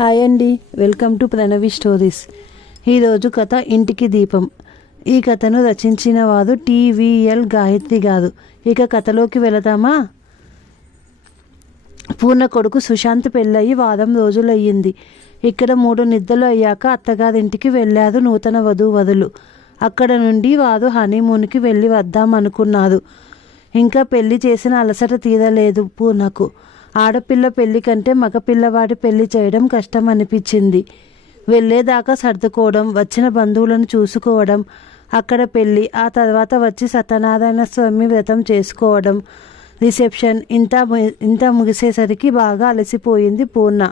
Hi అండి, welcome to Pranavi stories. ఈరోజు కథ ఇంటికి దీపం. ఈ కథను రచించిన వారు టీవీఎల్ గాయత్రి గారు. ఇక కథలోకి వెళదామా? పూర్ణ కొడుకు సుశాంత్ పెళ్ళయి వారం రోజులయ్యింది. ఇక్కడ 3 నిద్రలు అయ్యాక అత్తగారింటికి వెళ్ళారు నూతన వధూవరులు. అక్కడ నుండి వారు హనీమూన్కి వెళ్ళి వద్దామనుకున్నారు. ఇంకా పెళ్లి చేసిన అలసట తీరలేదు పూర్ణకు. ఆడపిల్ల పెళ్లి కంటే మగపిల్లవాడి పెళ్లి చేయడం కష్టం అనిపించింది. వెళ్ళేదాకా సర్దుకోవడం, వచ్చిన బంధువులను చూసుకోవడం, అక్కడ పెళ్ళి, ఆ తర్వాత వచ్చి సత్యనారాయణ స్వామి వ్రతం చేసుకోవడం, రిసెప్షన్, ఇంత ముగిసేసరికి బాగా అలసిపోయింది పూర్ణ.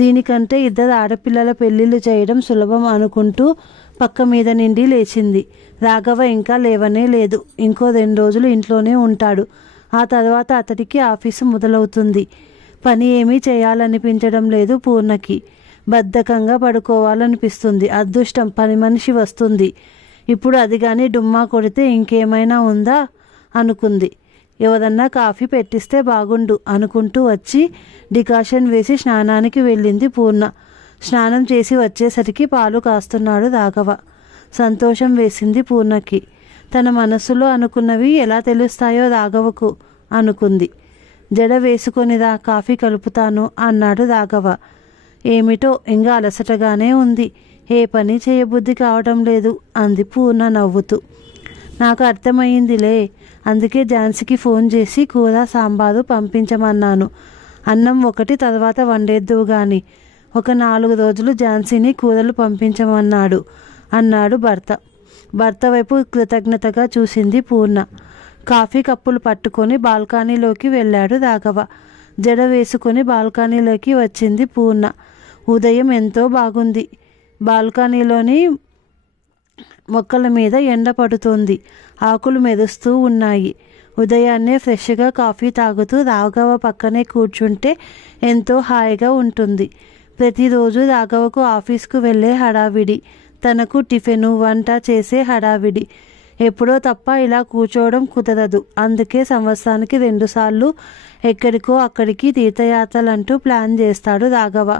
దీనికంటే 2 ఆడపిల్లల పెళ్ళిళ్ళు చేయడం సులభం అనుకుంటూ పక్క మీద నుండి లేచింది. రాఘవ ఇంకా లేవనే లేదు. ఇంకో 2 రోజులు ఇంట్లోనే ఉంటాడు. ఆ తర్వాత అతడికి ఆఫీసు మొదలవుతుంది. పని ఏమీ చేయాలనిపించడం లేదు పూర్ణకి. బద్ధకంగా పడుకోవాలనిపిస్తుంది. అదృష్టం, పని మనిషి వస్తుంది. ఇప్పుడు అది కానీ డుమ్మా కొడితే ఇంకేమైనా ఉందా అనుకుంది. ఎవరన్నా కాఫీ పెట్టిస్తే బాగుండు అనుకుంటూ వచ్చి డికాషన్ వేసి స్నానానికి వెళ్ళింది పూర్ణ. స్నానం చేసి వచ్చేసరికి పాలు కాస్తున్నాడు రాఘవ. సంతోషం వేసింది పూర్ణకి. తన మనస్సులో అనుకున్నవి ఎలా తెలుస్తాయో రాఘవకు అనుకుంది. జడ వేసుకొనిరా, కాఫీ కలుపుతాను అన్నాడు రాఘవ. ఏమిటో ఇంకా అలసటగానే ఉంది, ఏ పని చేయబుద్ధి కావడం లేదు అంది పూర్ణ నవ్వుతూ. నాకు అర్థమయ్యిందిలే, అందుకే ఝాన్సీకి ఫోన్ చేసి కూర సాంబారు పంపించమన్నాను. అన్నం ఒకటి తర్వాత వండేద్దువు గాని, ఒక 4 రోజులు ఝాన్సీని కూరలు పంపించమన్నాడు అన్నాడు భర్త. భర్త వైపు కృతజ్ఞతగా చూసింది పూర్ణ. కాఫీ కప్పులు పట్టుకొని బాల్కనీలోకి వెళ్ళాడు రాఘవ. జడ వేసుకొని బాల్కనీలోకి వచ్చింది పూర్ణ. ఉదయం ఎంతో బాగుంది. బాల్కనీలోని మొక్కల మీద ఎండ పడుతోంది. ఆకులు మెరుస్తూ ఉన్నాయి. ఉదయాన్నే ఫ్రెష్గా కాఫీ తాగుతూ రాఘవ పక్కనే కూర్చుంటే ఎంతో హాయిగా ఉంటుంది. ప్రతిరోజు రాఘవకు ఆఫీస్కు వెళ్ళే హడావిడి, తనకు టిఫిను వంట చేసే హడావిడి. ఎప్పుడో తప్ప ఇలా కూర్చోవడం కుదరదు. అందుకే సంవత్సరానికి 2 సార్లు ఎక్కడికో అక్కడికి తీర్థయాత్రలంటూ ప్లాన్ చేస్తాడు రాఘవ.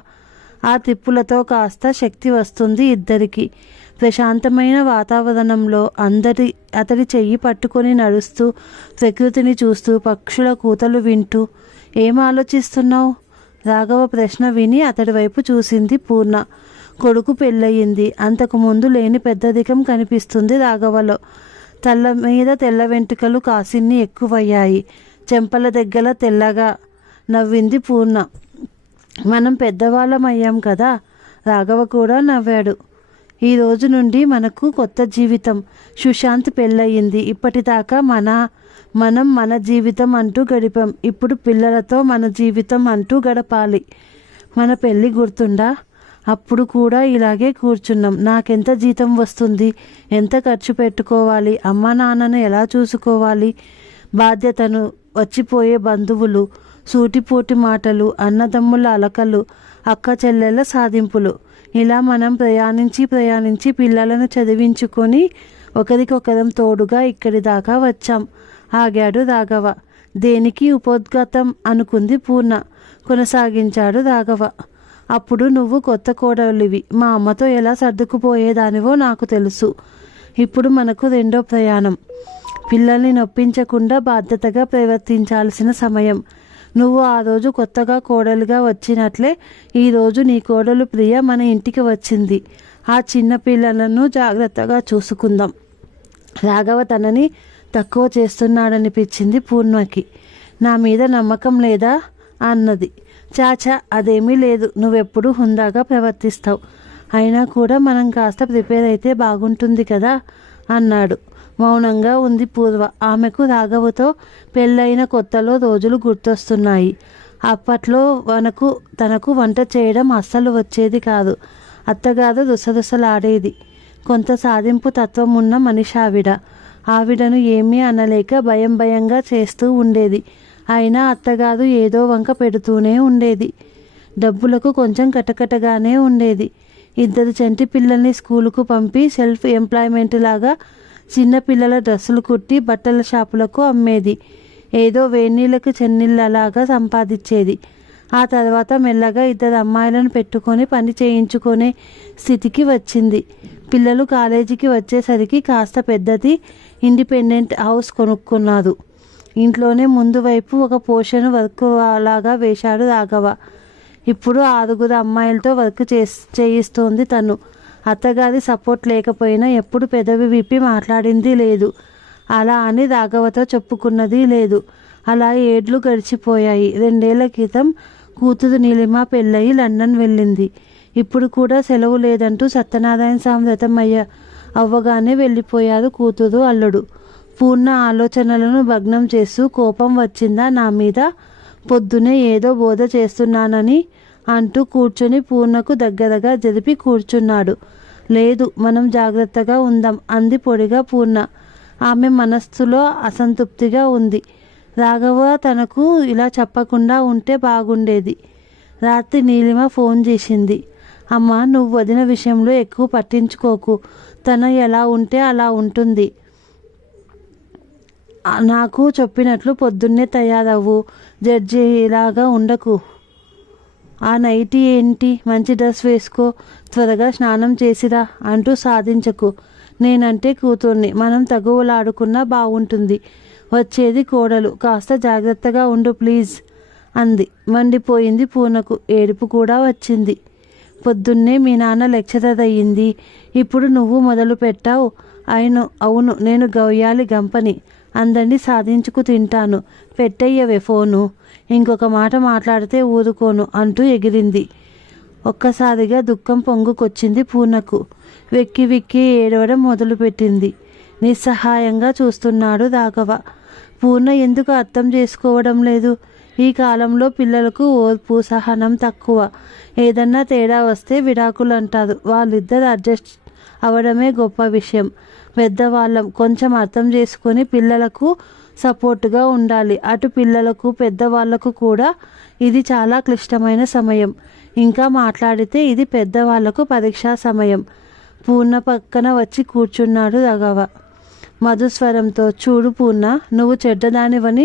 ఆ తిప్పులతో కాస్త శక్తి వస్తుంది ఇద్దరికి. ప్రశాంతమైన వాతావరణంలో అతడి చెయ్యి పట్టుకొని నడుస్తూ, ప్రకృతిని చూస్తూ, పక్షుల కూతలు వింటూ. ఏం ఆలోచిస్తున్నావు? రాఘవ ప్రశ్న విని అతడి వైపు చూసింది పూర్ణ. కొడుకు పెళ్ళయింది. అంతకుముందు లేని పెద్దరికం కనిపిస్తుంది రాఘవలో. తల్ల మీద తెల్ల వెంట్రుకలు కాసిన్ని ఎక్కువయ్యాయి. చెంపల దగ్గర తెల్లగా నవ్వింది పూర్ణ. మనం పెద్దవాళ్ళమయ్యాం కదా. రాఘవ కూడా నవ్వాడు. ఈ రోజు నుండి మనకు కొత్త జీవితం. సుశాంత్ పెళ్ళయింది. ఇప్పటిదాకా మనం మన జీవితం అంటూ గడిపాం. ఇప్పుడు పిల్లలతో మన జీవితం అంటూ గడపాలి. మన పెళ్ళి గుర్తుందా? అప్పుడు కూడా ఇలాగే కూర్చున్నాం. నాకెంత జీతం వస్తుంది, ఎంత ఖర్చు పెట్టుకోవాలి, అమ్మ నాన్నను ఎలా చూసుకోవాలి, బాధ్యతను, వచ్చిపోయే బంధువులు, సూటిపోటి మాటలు, అన్నదమ్ముల అలకలు, అక్క చెల్లెల సాధింపులు. ఇలా మనం ప్రయాణించి పిల్లలను చదివించుకొని ఒకరికొకరం తోడుగా ఇక్కడి దాకా వచ్చాం ఆగాడు రాఘవ. దేనికి ఉపోద్ఘాతం అనుకుంది పూర్ణ. కొనసాగించాడు రాఘవ. అప్పుడు నువ్వు కొత్త కోడలివి. మా అమ్మతో ఎలా సర్దుకుపోయేదానివో నాకు తెలుసు. ఇప్పుడు మనకు 2వ ప్రయాణం. పిల్లల్ని నొప్పించకుండా బాధ్యతగా ప్రవర్తించాల్సిన సమయం. నువ్వు ఆ రోజు కొత్తగా కోడలిగా వచ్చినట్లే ఈరోజు నీ కోడలు ప్రియ మన ఇంటికి వచ్చింది. ఆ చిన్న పిల్లలను జాగ్రత్తగా చూసుకుందాం. రాఘవ తనని తక్కువ చేస్తున్నాడనిపించింది పూర్ణకి. నా మీద నమ్మకం లేదా అన్నది. చాచా, అదేమీ లేదు. నువ్వెప్పుడు హుందాగా ప్రవర్తిస్తావు. అయినా కూడా మనం కాస్త ప్రిపేర్ అయితే బాగుంటుంది కదా అన్నాడు. మౌనంగా ఉంది పూర్వ. ఆమెకు రాఘవతో పెళ్ళైన కొత్తలో రోజులు గుర్తొస్తున్నాయి. అప్పట్లో తనకు వంట చేయడం అస్సలు వచ్చేది కాదు. అత్తగారు రుసరుసలాడేది. కొంత సాధింపు తత్వం ఉన్న మనిషి ఆవిడను ఏమీ అనలేక భయంగా చేస్తూ ఉండేది. అయినా అత్తగారు ఏదో వంక పెడుతూనే ఉండేది. డబ్బులకు కొంచెం కటకటగానే ఉండేది. 2 చంటి పిల్లల్ని స్కూలుకు పంపి సెల్ఫ్ ఎంప్లాయ్మెంట్ లాగా చిన్న పిల్లల డ్రెస్సులు కుట్టి బట్టల షాపులకు అమ్మేది. ఏదో వేణీళ్ళకు చెన్నీళ్ళలాగా సంపాదించేది. ఆ తర్వాత మెల్లగా 2 అమ్మాయిలను పెట్టుకొని పని చేయించుకునే స్థితికి వచ్చింది. పిల్లలు కాలేజీకి వచ్చేసరికి కాస్త పెద్దది ఇండిపెండెంట్ హౌస్ కొనుక్కున్నారు. ఇంట్లోనే ముందు వైపు ఒక పోర్షన్ వర్క్ లాగా వేశాడు రాఘవ. ఇప్పుడు 6 అమ్మాయిలతో వర్క్ చేయిస్తోంది తను. అత్తగారి సపోర్ట్ లేకపోయినా ఎప్పుడు పెదవి విప్పి మాట్లాడింది లేదు. అలా అని రాఘవతో చెప్పుకున్నది లేదు. అలా 7 ఏళ్ళు గడిచిపోయాయి. 2 ఏళ్ల క్రితం కూతురు నీలిమ పెళ్ళయి లండన్ వెళ్ళింది. ఇప్పుడు కూడా సెలవు లేదంటూ సత్యనారాయణ స్వామి వ్రతం అవ్వగానే వెళ్ళిపోయారు కూతురు అల్లుడు. పూర్ణ ఆలోచనలను భగ్నం చేస్తూ కోపం వచ్చిందా నా మీద? పొద్దునే ఏదో బోధ చేస్తున్నానని అంటూ కూర్చొని పూర్ణకు దగ్గరగా జరిపి కూర్చున్నాడు. లేదు, మనం జాగ్రత్తగా ఉందాం అంది పొడిగా పూర్ణ. ఆమె మనస్సులో అసంతృప్తిగా ఉంది. రాఘవ తనకు ఇలా చెప్పకుండా ఉంటే బాగుండేది. రాత్రి నీలిమ ఫోన్ చేసింది. అమ్మ, నువ్వు వదిన విషయంలో ఎక్కువ పట్టించుకోకు. తను ఎలా ఉంటే అలా ఉంటుంది. నాకు చెప్పినట్లు పొద్దున్నే తయారవ్వు. జడ్జిలాగా ఉండకు. ఆ నైటీ ఏంటి? మంచి డ్రెస్ వేసుకో, త్వరగా స్నానం చేసిరా అంటూ సాధించకు. నేనంటే కూతుర్ని, మనం తగువలాడుకున్నా బాగుంటుంది. వచ్చేది కోడలు, కాస్త జాగ్రత్తగా ఉండు ప్లీజ్ అంది. మండిపోయింది పూర్ణకు. ఏడుపు కూడా వచ్చింది. పొద్దున్నే మీ నాన్న లెక్చరర్ అయ్యింది, ఇప్పుడు నువ్వు మొదలు పెట్టావు. అవును, నేను గవ్యాలి గంపని, అందరినీ సాధించుకు తింటాను. పెట్టయ్యవే ఫోను, ఇంకొక మాట మాట్లాడితే ఊరుకోను అంటూ ఎగిరింది. ఒక్కసారిగా దుఃఖం పొంగుకొచ్చింది పూర్ణకు. వెక్కి వెక్కి ఏడవడం మొదలుపెట్టింది. నిస్సహాయంగా చూస్తున్నాడు రాఘవ. పూర్ణ ఎందుకు అర్థం చేసుకోవడం లేదు? ఈ కాలంలో పిల్లలకు ఓర్పు సహనం తక్కువ. ఏదన్నా తేడా వస్తే విడాకులు అంటారు. వాళ్ళిద్దరు అడ్జస్ట్ అవడమే గొప్ప విషయం. పెద్దవాళ్ళం, కొంచెం అర్థం చేసుకొని పిల్లలకు సపోర్టుగా ఉండాలి. అటు పిల్లలకు పెద్దవాళ్లకు కూడా ఇది చాలా క్లిష్టమైన సమయం. ఇంకా మాట్లాడితే ఇది పెద్దవాళ్లకు పరీక్షా సమయం. పూర్ణ పక్కన వచ్చి కూర్చున్నాడు రాఘవ మధుస్వరంతో. చూడు పూర్ణ, నువ్వు చెడ్డదానివని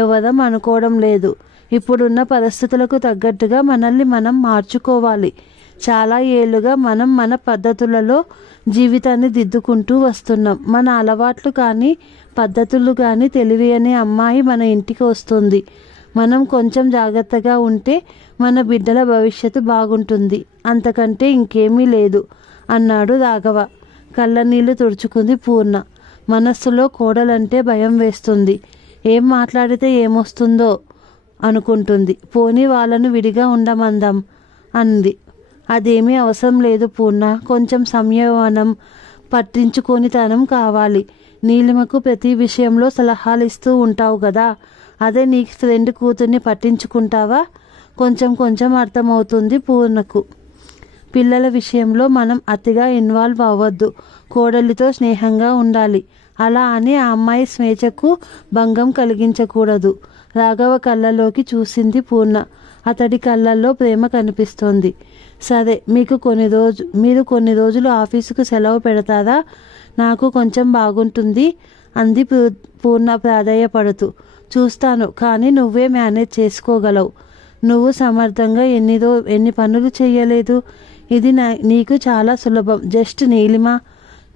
ఎవరం అనుకోవడం లేదు. ఇప్పుడున్న పరిస్థితులకు తగ్గట్టుగా మనల్ని మనం మార్చుకోవాలి. చాలా ఏళ్ళుగా మనం మన పద్ధతులలో జీవితాన్ని దిద్దుకుంటూ వస్తున్నాం. మన అలవాట్లు కానీ పద్ధతులు కానీ తెలియని అమ్మాయి మన ఇంటికి వస్తుంది. మనం కొంచెం జాగ్రత్తగా ఉంటే మన బిడ్డల భవిష్యత్తు బాగుంటుంది. అంతకంటే ఇంకేమీ లేదు అన్నాడు రాఘవ. కళ్ళనీళ్లు తుడుచుకుంది పూర్ణ. మనస్సులో కోడలంటే భయం వేస్తుంది. ఏం మాట్లాడితే ఏమొస్తుందో అనుకుంటుంది. పోనీ వాళ్ళను విడిగా ఉండమందాం అంది. అదేమీ అవసరం లేదు పూర్ణ, కొంచెం సంయమనం పట్టించుకొనితనం కావాలి. నీలిమకు ప్రతి విషయంలో సలహాలు ఇస్తూ ఉంటావు కదా, అదే నీ ఫ్రెండ్ కూతుర్ని పట్టించుకుంటావా? కొంచెం కొంచెం అర్థమవుతుంది పూర్ణకు. పిల్లల విషయంలో మనం అతిగా ఇన్వాల్వ్ అవ్వద్దు. కోడలితో స్నేహంగా ఉండాలి. అలా అని ఆ అమ్మాయి స్వేచ్ఛకు భంగం కలిగించకూడదు. రాఘవ కళ్ళలోకి చూసింది పూర్ణ. అతడి కళ్ళల్లో ప్రేమ కనిపిస్తోంది. సరే, మీరు కొన్ని రోజులు ఆఫీసుకు సెలవు పెడతారా? నాకు కొంచెం బాగుంటుంది అంది పూర్ణ ప్రాధేయపడుతూ. చూస్తాను, కానీ నువ్వే మేనేజ్ చేసుకోగలవు. నువ్వు సమర్థంగా ఎన్ని పనులు చేయలేదు. ఇది నీకు చాలా సులభం. జస్ట్ నీలిమ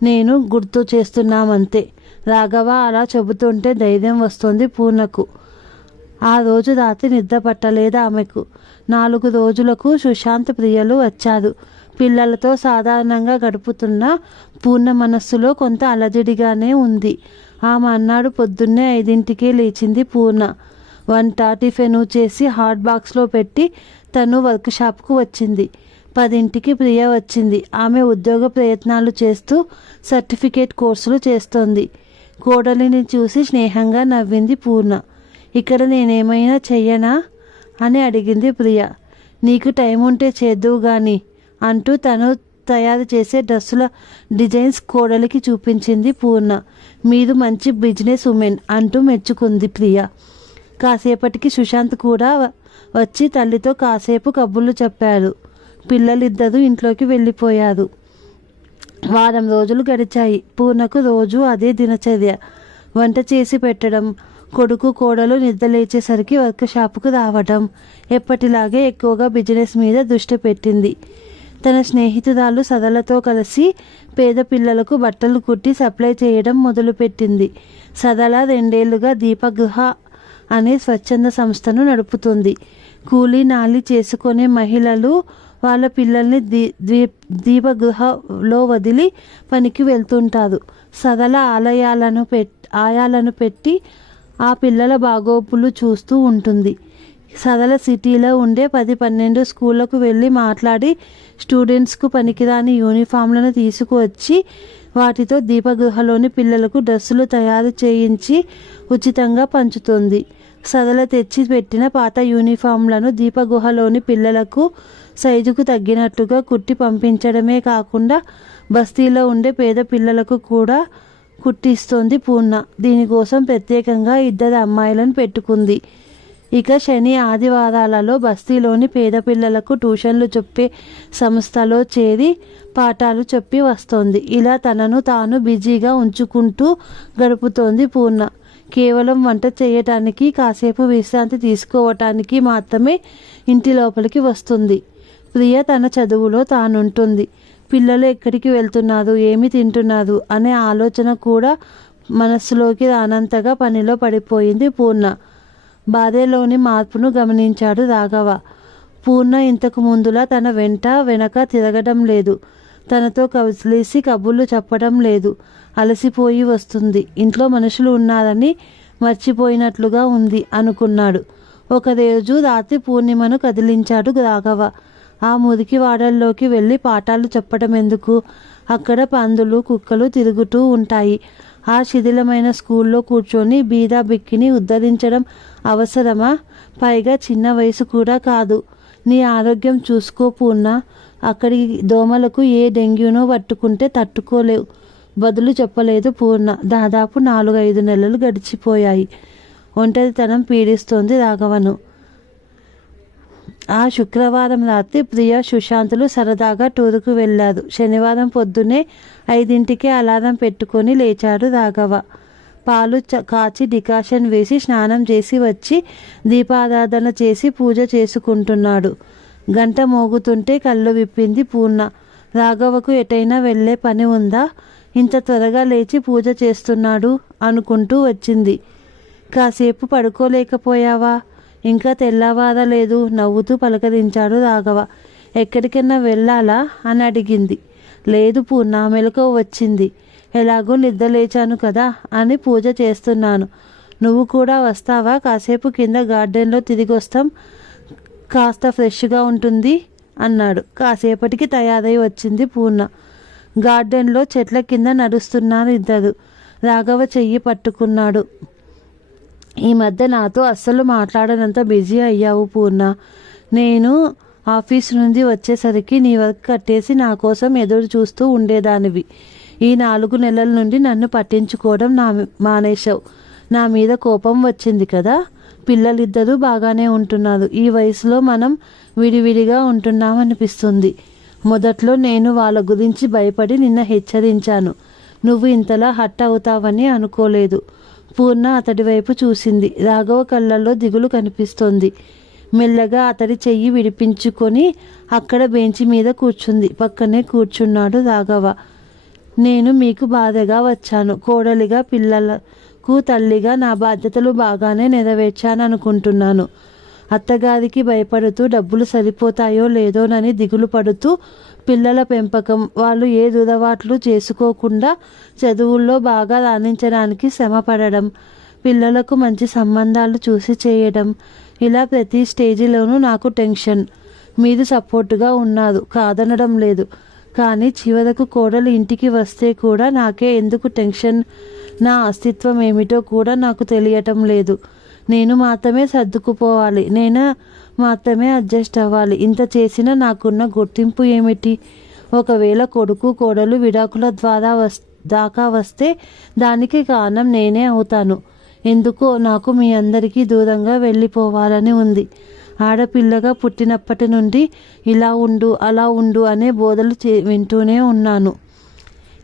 నేను గుర్తు చేస్తున్నామంతే. రాఘవ అలా చెబుతుంటే ధైర్యం వస్తుంది పూర్ణకు. ఆ రోజు రాత్రి నిద్ర పట్టలేదు ఆమెకు. 4 రోజులకు సుశాంత్ ప్రియలు వచ్చారు. పిల్లలతో సాధారణంగా గడుపుతున్న పూర్ణ మనస్సులో కొంత అలజడిగానే ఉంది. ఆమె అన్నాడు పొద్దున్నే 5ంటికే లేచింది పూర్ణ. వంట టిఫిను చేసి హాట్ బాక్స్లో పెట్టి తను వర్క్ షాప్కు వచ్చింది. 10ంటికి ప్రియ వచ్చింది. ఆమె ఉద్యోగ ప్రయత్నాలు చేస్తూ సర్టిఫికేట్ కోర్సులు చేస్తోంది. కోడలిని చూసి స్నేహంగా నవ్వింది పూర్ణ. ఇక్కడ నేనేమైనా చెయ్యనా అని అడిగింది ప్రియ. నీకు టైం ఉంటే చేద్దువు గాని అంటూ తను తయారు చేసే డ్రెస్సుల డిజైన్స్ కోడలికి చూపించింది పూర్ణ. మీరు మంచి బిజినెస్ ఉమెన్ అంటూ మెచ్చుకుంది ప్రియ. కాసేపటికి సుశాంత్ కూడా వచ్చి తల్లితో కాసేపు కబుర్లు చెప్పారు. పిల్లలిద్దరూ ఇంట్లోకి వెళ్ళిపోయారు. వారం రోజులు గడిచాయి. పూర్ణకు రోజు అదే దినచర్య. వంట చేసి పెట్టడం, కొడుకు కోడలు నిద్రలేచేసరికి వర్క్ షాపుకు రావటం. ఎప్పటిలాగే ఎక్కువగా బిజినెస్ మీద దృష్టి పెట్టింది. తన స్నేహితురాలు సదలతో కలిసి పేద పిల్లలకు బట్టలు కుట్టి సప్లై చేయడం మొదలుపెట్టింది. సదల 2 ఏళ్లుగా దీపగృహ అనే స్వచ్ఛంద సంస్థను నడుపుతుంది. కూలీ నాలి చేసుకునే మహిళలు వాళ్ళ పిల్లల్ని దీపగృహలో వదిలి పనికి వెళ్తుంటారు. సదల ఆయాలను పెట్టి ఆ పిల్లల బాగోపులు చూస్తూ ఉంటుంది. సదల సిటీలో ఉండే 10-12 స్కూళ్లకు వెళ్ళి మాట్లాడి స్టూడెంట్స్కు పనికిరాని యూనిఫామ్లను తీసుకువచ్చి వాటితో దీపగృహలోని పిల్లలకు డ్రెస్సులు తయారు చేయించి ఉచితంగా పంచుతుంది. సదల తెచ్చి పెట్టిన పాత యూనిఫామ్లను దీపగుహలోని పిల్లలకు సైజుకు తగ్గినట్టుగా కుట్టి పంపించడమే కాకుండా బస్తీలో ఉండే పేద పిల్లలకు కూడా కుట్టిస్తోంది పూర్ణ. దీనికోసం ప్రత్యేకంగా 2 అమ్మాయిలను పెట్టుకుంది. ఇక శని ఆదివారాలలో బస్తీలోని పేద పిల్లలకు ట్యూషన్లు చెప్పే సంస్థలో చేరి పాఠాలు చెప్పి వస్తోంది. ఇలా తనను తాను బిజీగా ఉంచుకుంటూ గడుపుతోంది పూర్ణ. కేవలం వంట చేయటానికి, కాసేపు విశ్రాంతి తీసుకోవటానికి మాత్రమే ఇంటి లోపలికి వస్తుంది. ప్రియ తన చదువులో తానుంటుంది. పిల్లలు ఎక్కడికి వెళ్తున్నారు, ఏమి తింటున్నారు అనే ఆలోచన కూడా మనస్సులోకి రానంతగా పనిలో పడిపోయింది పూర్ణ. భార్యలోని మార్పును గమనించాడు రాఘవ. పూర్ణ ఇంతకు ముందులా తన వెనక తిరగడం లేదు. తనతో కలిసి కబుర్లు చెప్పడం లేదు. అలసిపోయి వస్తుంది. ఇంట్లో మనుషులు ఉన్నారని మర్చిపోయినట్లుగా ఉంది అనుకున్నాడు. ఒకరోజు రాత్రి పూర్ణిమను కదిలించాడు రాఘవ. ఆ మురికి వాడల్లోకి వెళ్ళి పాఠాలు చెప్పడం ఎందుకు? అక్కడ పందులు, కుక్కలు తిరుగుతూ ఉంటాయి. ఆ శిథిలమైన స్కూల్లో కూర్చొని బీద బిక్కిని ఉద్ధరించడం అవసరమా? పైగా చిన్న వయసు కూడా కాదు. నీ ఆరోగ్యం చూసుకో పూర్ణ. అక్కడి దోమలకు ఏ డెంగ్యూనో పట్టుకుంటే తట్టుకోలేవు. బదులు చెప్పలేదు పూర్ణ. దాదాపు 4-5 నెలలు గడిచిపోయాయి. ఒంటరితనం పీడిస్తోంది రాఘవను. ఆ శుక్రవారం రాత్రి ప్రియ, సుశాంతులు సరదాగా టూరుకు వెళ్ళారు. శనివారం పొద్దున్నే 5ంటికే అలారం పెట్టుకొని లేచాడు రాఘవ. పాలు కాచి డికాషన్ వేసి స్నానం చేసి వచ్చి దీపారాధన చేసి పూజ చేసుకుంటున్నాడు. గంట మోగుతుంటే కళ్ళు విప్పింది పూర్ణ. రాఘవకు ఎటైనా వెళ్ళే పని ఉందా? ఇంత త్వరగా లేచి పూజ చేస్తున్నాడు అనుకుంటూ వచ్చింది. కాసేపు పడుకోలేకపోయావా? ఇంకా తెల్లవారలేదు. నవ్వుతూ పలకరించాడు రాఘవ. ఎక్కడికైనా వెళ్ళాలా అని అడిగింది. లేదు పూర్ణ, మెలకువ వచ్చింది. ఎలాగో నిద్రలేచాను కదా అని పూజ చేస్తున్నాను. నువ్వు కూడా వస్తావా? కాసేపు కింద గార్డెన్లో తిరిగి వస్తాం, కాస్త ఫ్రెష్గా ఉంటుంది అన్నాడు. కాసేపటికి తయారై వచ్చింది పూర్ణ. గార్డెన్లో చెట్ల కింద నడుస్తున్నారు ఇద్దరు. రాఘవ చెయ్యి పట్టుకున్నాడు. ఈ మధ్య నాతో అస్సలు మాట్లాడనంత బిజీ అయ్యావు పూర్ణ. నేను ఆఫీస్ నుండి వచ్చేసరికి నీ వర్క్ కట్టేసి నా కోసం ఎదురు చూస్తూ ఉండేదానివి. ఈ 4 నెలల నుండి నన్ను పట్టించుకోవడం మానేశావు. నా మీద కోపం వచ్చింది కదా? పిల్లలిద్దరూ బాగానే ఉంటున్నారు. ఈ వయసులో మనం విడివిడిగా ఉంటున్నామనిపిస్తుంది. మొదట్లో నేను వాళ్ళ గురించి భయపడి నిన్న హెచ్చరించాను. నువ్వు ఇంతలా హట్ అవుతావని అనుకోలేదు. పూర్ణ అతడి వైపు చూసింది. రాఘవ కళ్ళల్లో దిగులు కనిపిస్తోంది. మెల్లగా అతడి చెయ్యి విడిపించుకొని అక్కడ బెంచి మీద కూర్చుంది. పక్కనే కూర్చున్నాడు రాఘవ. నేను మీకు బాధగా వచ్చాను. కోడలిగా, పిల్లలకు తల్లిగా నా బాధ్యతలు బాగానే నెరవేర్చాననుకుంటున్నాను. అత్తగారికి భయపడుతూ డబ్బులు సరిపోతాయో లేదోనని దిగులు పడుతూ పిల్లల పెంపకం, వాళ్ళు ఏ దురవాట్లు చేసుకోకుండా చదువుల్లో బాగా రాణించడానికి శ్రమ పడడం, పిల్లలకు మంచి సంబంధాలు చూసి చేయడం, ఇలా ప్రతి స్టేజిలోనూ నాకు టెన్షన్. మీరు సపోర్టుగా ఉన్నారు, కాదనడం లేదు. కానీ చివరకు కోడలు ఇంటికి వస్తే కూడా నాకే ఎందుకు టెన్షన్? నా అస్తిత్వం ఏమిటో కూడా నాకు తెలియటం లేదు. నేను మాత్రమే సర్దుకుపోవాలి, నేను మాత్రమే అడ్జస్ట్ అవ్వాలి. ఇంత చేసినా నాకున్న గుర్తింపు ఏమిటి? ఒకవేళ కొడుకు కోడలు విడాకుల దాకా వస్తే దానికి కారణం నేనే అవుతాను. ఎందుకో నాకు మీ అందరికీ దూరంగా వెళ్ళిపోవాలని ఉంది. ఆడపిల్లగా పుట్టినప్పటి నుండి ఇలా ఉండు, అలా ఉండు అనే బోధలు వింటూనే ఉన్నాను.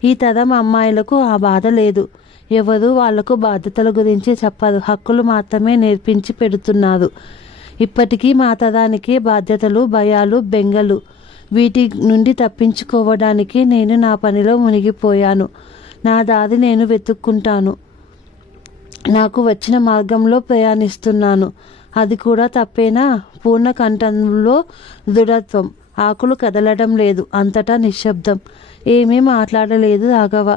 ఈ తరం అమ్మాయిలకు ఆ బాధ లేదు. ఎవరు వాళ్లకు బాధ్యతల గురించి చెప్పరు, హక్కులు మాత్రమే నేర్పించి పెడుతున్నారు. ఇప్పటికీ మా తరానికి బాధ్యతలు, భయాలు, బెంగలు, వీటి నుండి తప్పించుకోవడానికి నేను నా పనిలో మునిగిపోయాను. నా దారి నేను వెతుక్కుంటాను. నాకు వచ్చిన మార్గంలో ప్రయాణిస్తున్నాను. అది కూడా తప్పేనా? పూర్ణ కంఠంలో దృఢత్వం. ఆకులు కదలడం లేదు. అంతటా నిశ్శబ్దం. ఏమీ మాట్లాడలేదు రాఘవ.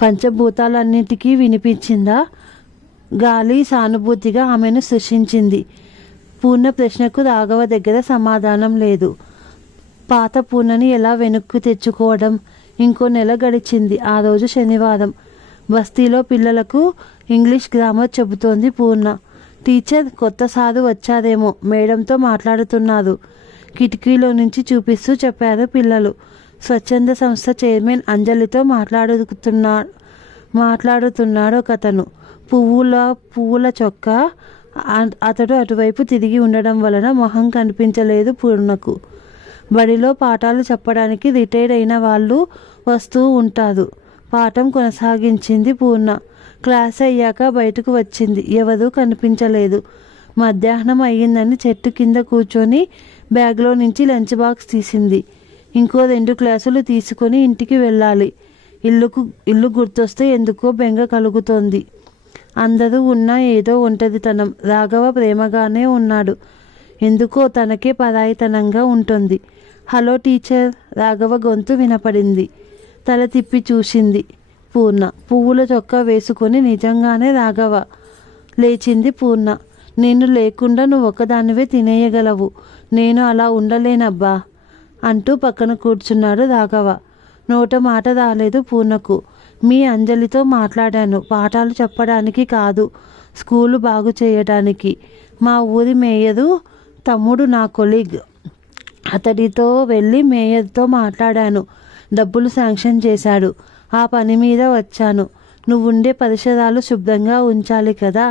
పంచభూతాలన్నిటికీ వినిపించిందా? గాలి సానుభూతిగా ఆమెను సృష్టించింది. పూర్ణ ప్రశ్నకు రాఘవ దగ్గర సమాధానం లేదు. పాత పూర్ణని ఎలా వెనక్కు తెచ్చుకోవడం? ఇంకో నెల గడిచింది. ఆ రోజు శనివారం. బస్తీలో పిల్లలకు ఇంగ్లీష్ గ్రామర్ చెబుతోంది పూర్ణ. టీచర్, కొత్త సారు వచ్చారేమో, మేడంతో మాట్లాడుతున్నారు. కిటికీలో నుంచి చూపిస్తూ చెప్పారు పిల్లలు. స్వచ్ఛంద సంస్థ చైర్మన్ అంజలితో మాట్లాడుతున్నాడు ఒకతను. పువ్వుల చొక్కా. అతడు అటువైపు తిరిగి ఉండడం వలన మొహం కనిపించలేదు పూర్ణకు. బడిలో పాఠాలు చెప్పడానికి రిటైర్డ్ అయిన వాళ్ళు వస్తూ ఉంటారు. పాఠం కొనసాగించింది పూర్ణ. క్లాస్ అయ్యాక బయటకు వచ్చింది. ఎవరూ కనిపించలేదు. మధ్యాహ్నం అయ్యిందని చెట్టు కింద కూర్చొని బ్యాగ్లో నుంచి లంచ్ బాక్స్ తీసింది. ఇంకో 2 క్లాసులు తీసుకొని ఇంటికి వెళ్ళాలి. ఇల్లు గుర్తొస్తే ఎందుకో బెంగ కలుగుతోంది. అందరూ ఉన్నా ఏదో ఒంటరితనం. రాఘవ ప్రేమగానే ఉన్నాడు. ఎందుకో తనకే పరాయితనంగా ఉంటుంది. Hello teacher. రాఘవ గొంతు వినపడింది. తల తిప్పి చూసింది పూర్ణ. పువ్వుల చొక్కా వేసుకొని నిజంగానే రాఘవ. లేచింది పూర్ణ. నేను లేకుండా నువ్వు ఒకదానివే తినేయగలవు. నేను అలా ఉండలేనబ్బా అంటూ పక్కన కూర్చున్నాడు రాఘవ. నోట మాట రాలేదు పూర్ణకు. మీ అంజలితో మాట్లాడాను. పాఠాలు చెప్పడానికి కాదు, స్కూలు బాగు చేయడానికి. మా ఊరి మేయరు తమ్ముడు నా కొలీగ్. అతడితో వెళ్ళి మేయర్తో మాట్లాడాను. డబ్బులు శాంక్షన్ చేశాడు. ఆ పని మీద వచ్చాను. నువ్వుండే పరిసరాలు శుభ్రంగా ఉంచాలి కదా.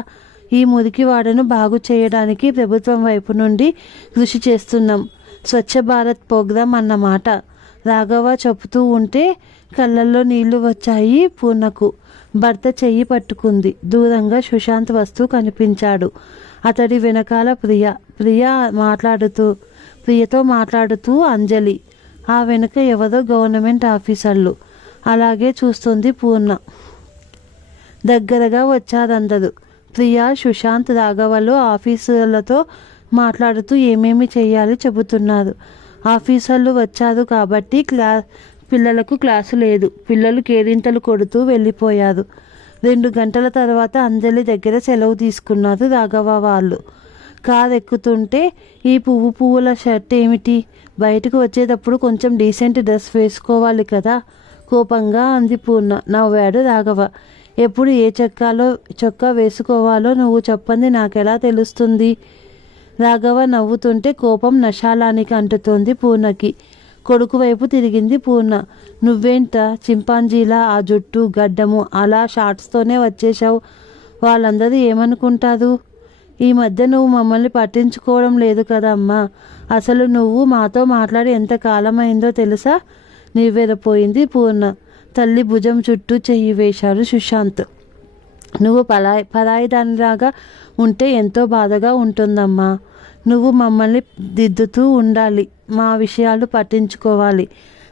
ఈ మురికివాడను బాగు చేయడానికి ప్రభుత్వం వైపు నుండి కృషి చేస్తున్నాం. స్వచ్ఛ భారత్ ప్రోగ్రాం అన్నమాట. రాఘవ చెబుతూ ఉంటే కళ్ళల్లో నీళ్లు వచ్చాయి పూర్ణకు. భర్త చెయ్యి పట్టుకుంది. దూరంగా సుశాంత్ వస్తూ కనిపించాడు. అతడి వెనకాల ప్రియతో మాట్లాడుతూ అంజలి. ఆ వెనుక ఎవరో గవర్నమెంట్ ఆఫీసర్లు. అలాగే చూస్తుంది పూర్ణ. దగ్గరగా వచ్చారందరూ. ప్రియా, సుశాంత్, రాఘవలు ఆఫీసర్లతో మాట్లాడుతూ ఏమేమి చేయాలి చెబుతున్నారు. ఆఫీసర్లు వచ్చారు కాబట్టి పిల్లలకు క్లాసు లేదు. పిల్లలు కేరింతలు కొడుతూ వెళ్ళిపోయారు. 2 గంటల తర్వాత అంజలి దగ్గర సెలవు తీసుకున్నారు రాఘవ వాళ్ళు. కారు ఎక్కుతుంటే ఈ పువ్వుల షర్ట్ ఏమిటి? బయటకు వచ్చేటప్పుడు కొంచెం డీసెంట్ డ్రెస్ వేసుకోవాలి కదా. కోపంగా అంది పూర్ణ. నవ్వాడు రాఘవ. ఎప్పుడు ఏ చొక్కా వేసుకోవాలో నువ్వు చెప్పంది నాకెలా తెలుస్తుంది? రాఘవ నవ్వుతుంటే కోపం నశాలానికి అంటుతోంది పూర్ణకి. కొడుకు వైపు తిరిగింది పూర్ణ. నువ్వేంట చింపాంజీలా ఆ జుట్టు, గడ్డము, అలా షార్ట్స్తోనే వచ్చేశావు. వాళ్ళందరూ ఏమనుకుంటారు? ఈ మధ్య నువ్వు మమ్మల్ని పట్టించుకోవడం లేదు కదమ్మా. అసలు నువ్వు మాతో మాట్లాడి ఎంత కాలమైందో తెలుసా? నివ్వెరపోయింది పూర్ణ. తల్లి భుజం చుట్టూ చెయ్యి వేశాడు సుశాంత్. నువ్వు పరాయి దానిలాగా ఉంటే ఎంతో బాధగా ఉంటుందమ్మా. నువ్వు మమ్మల్ని దిద్దుతూ ఉండాలి. మా విషయాలు పట్టించుకోవాలి.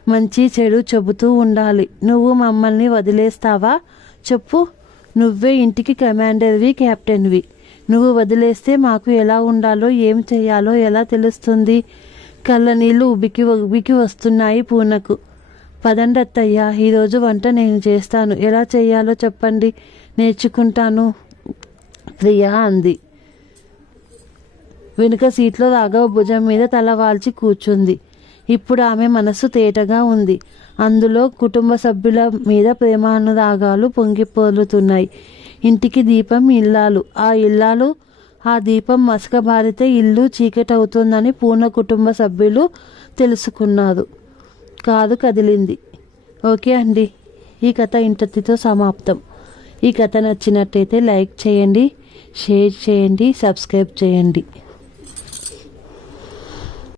మంచి చెడు చెబుతూ ఉండాలి. నువ్వు మమ్మల్ని వదిలేస్తావా చెప్పు? నువ్వే ఇంటికి కమాండర్వి, కెప్టెన్వి. నువ్వు వదిలేస్తే మాకు ఎలా ఉండాలో, ఏం చేయాలో ఎలా తెలుస్తుంది? కళ్ళ నీళ్ళు ఉబికి వస్తున్నాయి పూర్ణకు. పదండి అత్తయ్య, ఈరోజు వంట నేను చేస్తాను. ఎలా చేయాలో చెప్పండి, నేర్చుకుంటాను ప్రియా అంది. వెనుక సీట్లో రాఘవ భుజం మీద తల వాల్చి కూర్చుంది. ఇప్పుడు ఆమె మనసు తేటగా ఉంది. అందులో కుటుంబ సభ్యుల మీద ప్రేమానురాగాలు పొంగిపోలుతున్నాయి. ఇంటికి దీపం ఇల్లాలు. ఆ దీపం మసకబారితే ఇల్లు చీకటవుతుందని పూర్ణ కుటుంబ సభ్యులు తెలుసుకున్నారు. కాదు కదిలింది. ఓకే అండి, ఈ కథ ఇంతటితో సమాప్తం. ఈ కథ నచ్చినట్టయితే లైక్ చేయండి, షేర్ చేయండి, సబ్స్క్రైబ్ చేయండి.